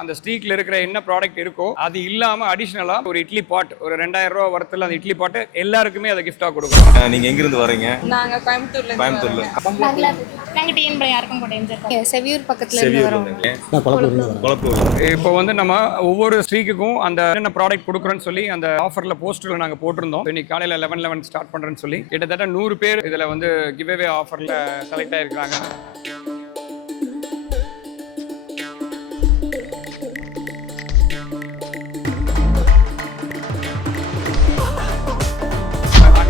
அந்த ஸ்ட்ரீக்ல இருக்கிற என்ன ப்ராடக்ட் இருக்கோ அது இல்லாம அடிஷனலா ஒரு இட்லி பாட் ஒரு 2000 ரூபாய் வரத்துல அந்த இட்லி பாட் எல்லாருக்குமே அதை கிஃப்டா கொடுக்குறோம். நீங்க எங்க இருந்து வரீங்க? நாங்க கோயம்புத்தூர்ல நாங்க டிஎன் பையாருக்கும் கூட செவியூர் பக்கத்துல செவியூர்ல இருந்து வரோம். இப்போ வந்து நம்ம ஒவ்வொரு ஸ்ட்ரீக்குக்கும் அந்த என்ன ப்ராடக்ட் கொடுக்குறோன்னு சொல்லி அந்த ஆஃபர்ல போஸ்டர்ல நாங்க போட்டிருந்தோம். இன்னைக்கு காலையில 11 ஸ்டார்ட் பண்றேன்னு சொல்லி கிட்டத்தட்ட 100 பேர் இதுல வந்து கிவ் அவே ஆஃபர்ல செலக்ட் ஆயிருக்காங்க.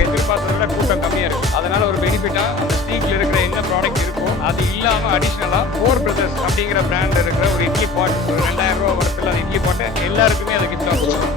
எதிர்பார்த்ததை கூட்டம் கம்மியாக இருக்குது. அதனால ஒரு பெனிஃபிட்டாக அந்த ஸ்ட்ரீக்கில் இருக்கிற என்ன ப்ராடக்ட் இருக்கோ அது இல்லாமல் அடிஷ்னலாக ஃபோர் பிரதர்ஸ் அப்படிங்கிற பிராண்ட் இருக்கிற ஒரு இட்லி பாட் ஒரு 2000 ரூபா வரத்தில் அந்த இட்லி பாட்டை எல்லாருக்குமே அதை கிஃப்டாக கொடுக்கும்.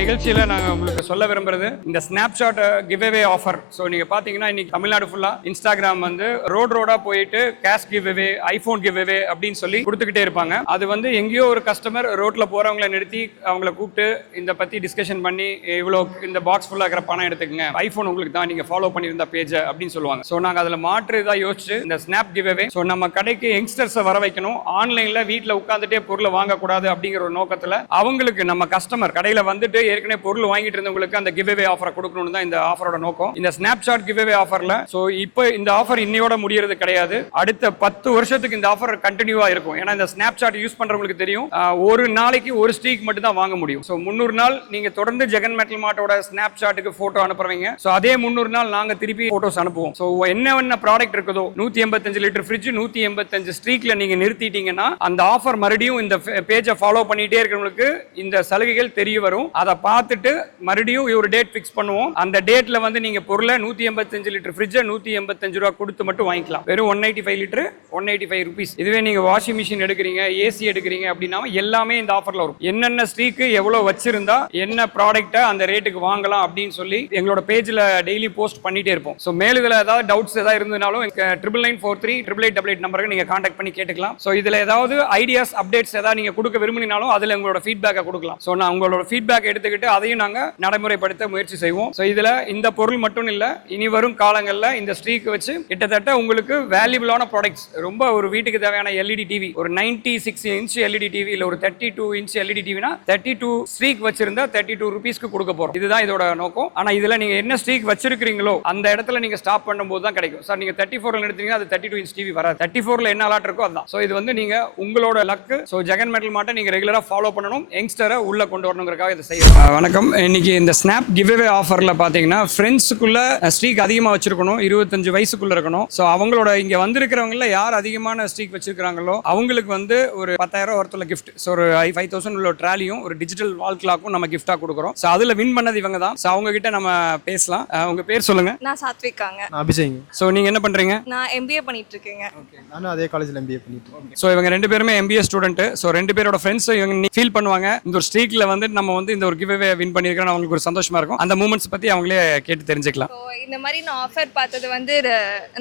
நிகழ்ச்சியில் நாங்கள் உங்களுக்கு சொல்ல விரும்புறது இந்த snapshot give away offer. So நீங்கள் பார்த்தீங்கன்னா இன்னைக்கு தமிழ்நாடு ஃபுல்லாக இன்ஸ்டாகிராம் வந்து ரோடா போயிட்டு cash give away, iPhone give away அப்படின்னு சொல்லி கொடுத்துக்கிட்டே இருப்பாங்க. அது வந்து எங்கேயோ ஒரு கஸ்டமர் ரோட்ல போறவங்களை நிறுத்தி அவங்கள கூப்பிட்டு இந்த பத்தி டிஸ்கஷன் பண்ணி இவ்வளோ இந்த பாக்ஸ் ஃபுல்லாக இருக்கிற பணம் எடுத்துக்கங்க, ஐஃபோன் உங்களுக்கு தான், நீங்க ஃபாலோ பண்ணியிருந்த பேஜ் அப்படின்னு சொல்லுவாங்க. ஸோ நாங்கள் அதில் மாற்று இதாக யோசிச்சு இந்த ஸ்னாப் கிவ் அவே. ஸோ நம்ம கடைக்கு யங்ஸ்டர்ஸை வர வைக்கணும், ஆன்லைனில் வீட்டில் உட்காந்துட்டே பொருளை வாங்கக்கூடாது அப்படிங்கிற ஒரு நோக்கத்தில் அவங்களுக்கு நம்ம கஸ்டமர் கடையில் வந்துட்டு ஏற்கனவே பொருள் வாங்கிட்டு இருந்தவங்களுக்கு அந்த கிவ் அவே ஆஃபர் கொடுக்கணும்னு தான் இந்த ஆஃபரோட நோக்கம். இந்த ஸ்னாப்ஷாட் கிவ் அவே ஆஃபர்ல சோ இப்போ இந்த ஆஃபர் இன்னையோட முடியறது கிடையாது. அடுத்த 10 வருஷத்துக்கு இந்த ஆஃபர் கண்டினியூவா இருக்கும். ஏன்னா இந்த ஸ்னாப்ஷாட் யூஸ் பண்றவங்களுக்கு தெரியும் ஒரு நாளைக்கு ஒரு ஸ்ட்ரீக் மட்டும் தான் வாங்க முடியும். சோ 300 நாள் நீங்க தொடர்ந்து ஜெகன் மெட்டல் மார்ட்டோட ஸ்னாப்ஷாட்டுக்கு போட்டோ அனுப்புறவங்க. சோ அதே 300 நாள் நாங்க திருப்பி போட்டோஸ் அனுப்புவோம். சோ என்ன ப்ராடக்ட் இருக்குதோ 185 லிட்டர் ஃப்ரிட்ஜ் 185 ஸ்ட்ரீக்ல நீங்க நிறுத்திட்டீங்கன்னா அந்த ஆஃபர் மறுபடியும் இந்த பேஜை ஃபாலோ பண்ணிட்டே இருக்கிறவங்களுக்கு இந்த சலுகைகள் தெரிய வரும். அதை பார்த்துட்டு மறுபடியும் ஒரு டேட் ஃபிக்ஸ் பண்ணுவோம். அந்த டேட்ல வந்து நீங்க பொருளை 185 லிட்டர் ஃப்ரிட்ஜை 185 ரூபா கொடுத்து மட்டும் வாங்கிக்கலாம். வெறும் 185 லிட்டர் 185 ருபீஸ். இதுவே நீங்க வாஷிங் மிஷின் எடுக்கிறீங்க, ஏசி எடுக்கிறீங்க அப்படின்னா எல்லாமே இந்த ஆஃபர்ல வரும். என்னென்ன ஸ்ட்ரீக்கு எவ்வளவு வச்சிருந்தா என்ன ப்ராடக்ட்டை அந்த ரேட்டுக்கு வாங்கலாம் அப்படின்னு சொல்லி எங்களோட பேஜ்ல டெய்லி போஸ்ட் பண்ணிட்டே இருப்போம். ஸோ மேலும் இதுல ஏதாவது டவுட்ஸ் ஏதாவது இருந்ததுனாலும் 99938888 நம்பருக்கு நீங்க கான்டாக்ட் பண்ணி கேட்டுக்கலாம். ஸோ இதுல ஏதாவது ஐடியாஸ் அப்டேட்ஸ் ஏதாவது நீங்க கொடுக்க விரும்பினாலும் அதுல உங்களோட ஃபீட்பேக்கை கொடுக்கலாம். ஸோ நான் உங்களோட ஃபீட்பேக் எடுத்துக்கிட்டு அதையும் நாங்க நடைமுறைப்படுத்த முயற்சி செய்வோம். சோ இதுல இந்த பொருள் மட்டும் இல்ல, இனி வரும் காலங்கள்ல இந்த ஸ்ட்ரீக் வச்சு கிட்டத்தட்ட உங்களுக்கு வேல்யூபிளான ப்ராடக்ட்ஸ் ரொம்ப ஒரு வீட்டுக்கு தேவையான எல்இடி டிவி ஒரு 96 இன்ச் எல்இடி டிவி இல்ல ஒரு 32 இன்ச் எல்இடி டிவினா 32 ஸ்ட்ரீக் வச்சிருந்தா 32 ருபீஸ்க்கு கொடுக்க போறோம். இதுதான் இதோட நோக்கம். ஆனா இதுல நீங்க என்ன ஸ்ட்ரீக் வச்சிருக்கீங்களோ அந்த இடத்துல நீங்க ஸ்டாப் பண்ணும்போது தான் கிடைக்கும். சார் நீங்க 34ல எடுத்தீங்கன்னா அது 32 இன்ச் டிவி வராது. 34ல என்ன அலாட் இருக்கோ அதான். சோ இது வந்து நீங்க உங்களோட லக். சோ ஜெகன் மெட்டல் மார்ட்டை நீங்க ரெகுலரா ஃபாலோ பண்ணணும், யங்ஸ்டரை உள்ள கொண்டு வரணுங்கிறதுக்காக இதை செய்யணும். வணக்கம். இன்னைக்கு இந்த ஸ்னாப் கிவ் அவே ஆஃபர்ல பாத்தீங்கன்னா ஃப்ரெண்ட்ஸுக்குள்ள ஸ்ட்ரீக் அதிகமா வச்சிருக்கணும், 25 வயசுக்குள்ள இருக்கணும். ஸோ அவங்களோட இங்க வந்திருக்கிறவங்கள யார் அதிகமான ஸ்ட்ரீக் வச்சிருக்காங்களோ அவங்களுக்கு வந்து ஒரு 10,000 ஒருத்தல கிஃப்ட். ஸோ ஒரு 5,000 உள்ள ட்ராலியும் ஒரு டிஜிட்டல் வால் கிளாக்கும் நம்ம கிஃப்டா கொடுக்குறோம். ஸோ அதுல வின் பண்ணது இவங்க தான். ஸோ அவங்க கிட்ட நம்ம பேசலாம். உங்க பேர் சொல்லுங்க. நான் சாத்விகாங்க. அபிஷேக். ஸோ நீங்க என்ன பண்றீங்க? நான் எம்பிஏ பண்ணிட்டு இருக்கேங்க. நானும் அதே காலேஜ்ல எம்பிஏ பண்ணிட்டு இருக்கேன். ஸோ இவங்க 2 பேருமே எம்பிஏ ஸ்டூடெண்ட். ஸோ 2 பேரோட ஃப்ரெண்ட்ஸ் இவங்க ஃபீல் பண்ணுவாங்க இந்த ஒரு ஸ்ட்ரீக்ல வந்து நம்ம வந்து இந்த ஒரு கிவ் அவே வின் பண்ணிருக்கோம், அவங்களுக்கு ஒரு சந்தோஷமா இருக்கும். அந்த மூமெண்ட்ஸ் பத்தி அவங்களே கேட்டு தெரிஞ்சுக்கலாம். இந்த மாதிரி நான் ஆஃபர் பார்த்தது வந்து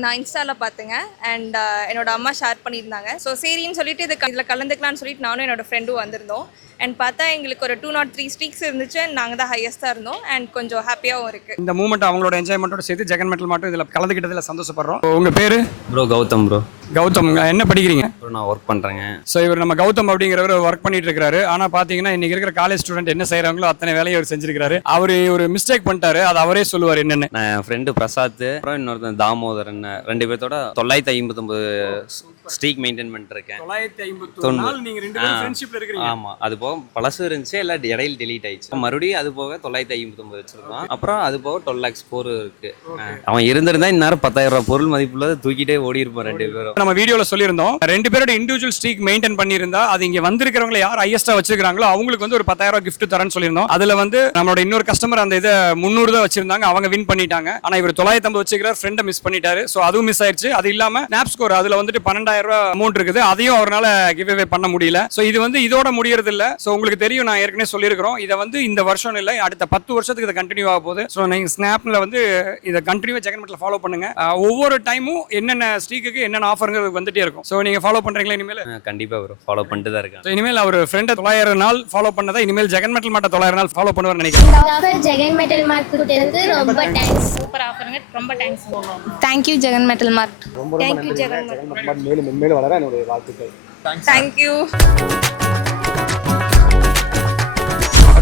நான் இன்ஸ்டால பார்த்தேங்க. அண்ட் என்னோட அம்மா ஷேர் பண்ணியிருந்தாங்க. ஸோ சரின்னு சொல்லிட்டு இதில் கலந்துக்கலாம்னு சொல்லிட்டு நானும் என்னோட ஃப்ரெண்டும் வந்திருந்தோம். அண்ட் பார்த்தா எங்களுக்கு ஒரு 203 ஸ்ட்ரீக்ஸ் இருந்துச்சு. நாங்கள் தான் ஹையஸ்டாக இருந்தோம். அண்ட் கொஞ்சம் ஹாப்பியாகவும் இருக்கு. இந்த மூமெண்ட் அவங்களோட என்ஜாய்மெண்ட்டோட சேர்த்து ஜெகன் மெட்டல் மார்ட் இதில் கலந்துக்கிட்டதில் சந்தோஷப்படுறோம். உங்க பேரு? ப்ரோ கௌதம். ப்ரோ கௌதம் என்ன படிக்கிறீங்க? நான் ஒர்க் பண்றேங்க. ஸோ இவர் நம்ம கௌதம் அப்படிங்கிறவர் ஒர்க் பண்ணிட்டு இருக்காரு. ஆனா பாத்தீங்கன்னா இன்னைக்கு இருக்கிற காலேஜ் ஸ்டூடெண்ட் என்ன செய்யறாங்களோ அத்தனை வேலையை அவர் செஞ்சிருக்காரு. அவர் ஒரு மிஸ்டேக் பண்ணிட்டாரு, அது அவரே சொல்லுவார் என்னன்னு. நான் என் ஃப்ரெண்டு பிரசாத், அப்புறம் இன்னொருத்தன் தாமோதரன், 2 பேர்த்தோட 959 ஸ்ட்ரீக் மெயின்டைன் பண்ணிட்டு இருக்கேன். 959 நீங்க 2 பேரும் ஃப்ரெண்ட்ஷிப்ல இருக்கீங்க. ஆமா, அது போக பழசு இருந்துச்சு, எல்லாம் இடையில டெலீட் ஆயிடுச்சு. மறுபடியும் அது போக 959 வச்சிருக்கோம். அப்புறம் அது போக 12 lakhs ஸ்கோர் இருக்கு. அவன் இருந்திருந்தா இந்நேரம் 10,000 ரூபாய் பொருள் மதிப்புல தூக்கிட்டே ஓடி இருப்போம் 2 பேரும். நம்ம வீடியோல சொல்லியிருந்தோம் 2 பேரோட இண்டிவிஜுவல் ஸ்ட்ரீக் மெயின்டைன் பண்ணியிருந்தா அது இங்க வந்திருக்கிறவங்க யார் ஹையஸ்டா வச்சிருக்காங்களோ அவங்களுக்கு வந்து ஒரு 10,000 ரூபாய் கிஃப்ட் தரேன்னு சொல்லியிருந்தோம். அதுல வந்து நம்மளோட இன்னொரு கஸ்டமர் அந்த இதை 300 தான் வச்சிருந்தாங்க, அவங்க வின் பண்ணிட்டாங்க. ஆனா இவர் 950 வச்சிருக்காரு, ஃப்ரெண்டை மிஸ் பண்ணிட்டாரு. ஸோ அதுவும் மிஸ் ஆயிடுச்சு. அது இல்லாம ஸ்னாப் ஸ்கோர் அதுல வந்துட்டு 12,000 ரூபாய் அமௌண்ட் இருக்குது, அதையும் அவரால் கிவ் அவே பண்ண முடியல. ஸோ இது வந்து இதோட முடியறது இல்ல. ஸோ உங்களுக்கு தெரியும், நான் ஏற்கனவே சொல்லியிருக்கிறோம், இதை வந்து இந்த வருஷம் இல்லை அடுத்த 10 வருஷத்துக்கு இதை கண்டினியூ ஆக போகுது. ஸோ நீங்க ஸ்னாப்ல வந்து இதை கண்டினியூ ஜெகன் மெட்டல் ஃபாலோ பண்ணுங்க. ஒவ்வொரு டைமும் என்னென்ன ஸ்ட்ரீக்கு என்னென்ன ஆஃபருங்கிறது வந்துட்டே இருக்கும். ஸோ நீங்க ஃபாலோ பண்றீங்களா இனிமேல்? கண்டிப்பா ஃபாலோ பண்ணிட்டு தான் இருக்கேன். இனிமேல் அவர் ஃப்ரெண்டை 900 நாள் ஃபாலோ பண்ணதா இனிமேல் ஜெகன் மெட்டல் மாட்ட 900 நாள் ஃபாலோ பண்ணுவார்னு நினைக்கிறேன். இந்த ஆஃபர் ஜெகன் மெட்டல் மார்க் கிட்ட இருந்து ரொம்ப தேங்க்ஸ். சூப்பர் ஆஃபருங்க, ரொம்ப thanks. Thank you Jagan metal mart. Thank you Jagan மேலும் மென்மேலும் வளர என்னுடைய வாழ்த்துக்கள். தேங்க்யூ.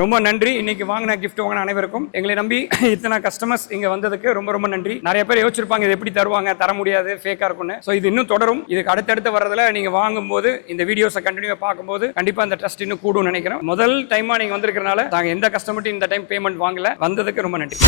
ரொம்ப நன்றி. இன்னைக்கு வாங்கின கிஃப்ட் வாங்கின அனைவருக்கும் எங்களை நம்பி இத்தனை கஸ்டமர்ஸ் இங்க வந்ததுக்கு ரொம்ப ரொம்ப நன்றி. நிறைய பேர் யோசிச்சிருப்பாங்க இது எப்படி தருவாங்க, தர முடியாது, ஃபேக்கா இருக்கும்னு. ஸோ இது இன்னும் தொடரும். இதுக்கு அடுத்தடுத்து வரதுல நீங்க வாங்கும்போது இந்த வீடியோஸை கண்டினியூ பார்க்கும்போது கண்டிப்பா இந்த ட்ரஸ்ட் இன்னும் கூடும் நினைக்கிறேன். முதல் டைமா நீங்க வந்திருக்கிறனால நாங்க எந்த கஸ்டமர்ட்டும் இந்த டைம் பேமெண்ட் வாங்கல. வந்ததுக்கு ரொம்ப நன்றி.